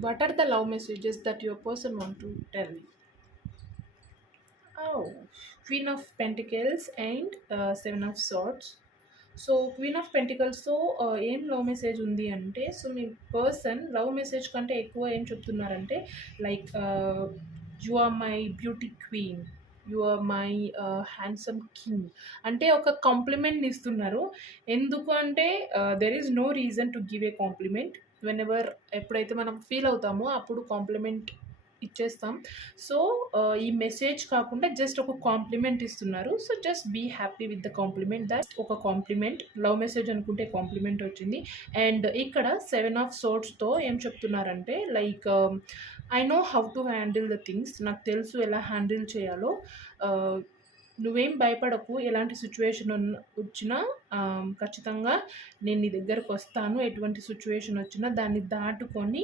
What are the love messages that your person want to tell you? Oh, Queen of Pentacles and Seven of Swords. So queen of పెంటికల్స్తో ఏం love message ఉంది అంటే, so మీ person love message కంటే ఎక్కువ ఏం చెప్తున్నారంటే, like you are my beauty queen, you are my handsome king అంటే ఒక కాంప్లిమెంట్ని ఇస్తున్నారు. ఎందుకు అంటే there is no reason to give a compliment. Whenever ఎప్పుడైతే మనం ఫీల్ అవుతామో అప్పుడు కాంప్లిమెంట్ ఇచ్చేస్తాం. సో ఈ మెసేజ్ కాకుండా జస్ట్ ఒక కాంప్లిమెంట్ ఇస్తున్నారు. So just be happy with the compliment. That ఒక కాంప్లిమెంట్ లవ్ మెసేజ్ అనుకుంటే కాంప్లిమెంట్ వచ్చింది. అండ్ ఇక్కడ 7 ఆఫ్ సోర్ట్స్తో ఏం చెప్తున్నారంటే, like I know how to handle the things, నాకు తెలుసు ఎలా హ్యాండిల్ చేయాలో. Uh, నువ్వేం భయపడకు, ఎలాంటి సిచ్యువేషన్ వచ్చినా ఖచ్చితంగా నేను నీ దగ్గరకు వస్తాను. ఎటువంటి సిచ్యువేషన్ వచ్చినా దాన్ని దాటుకొని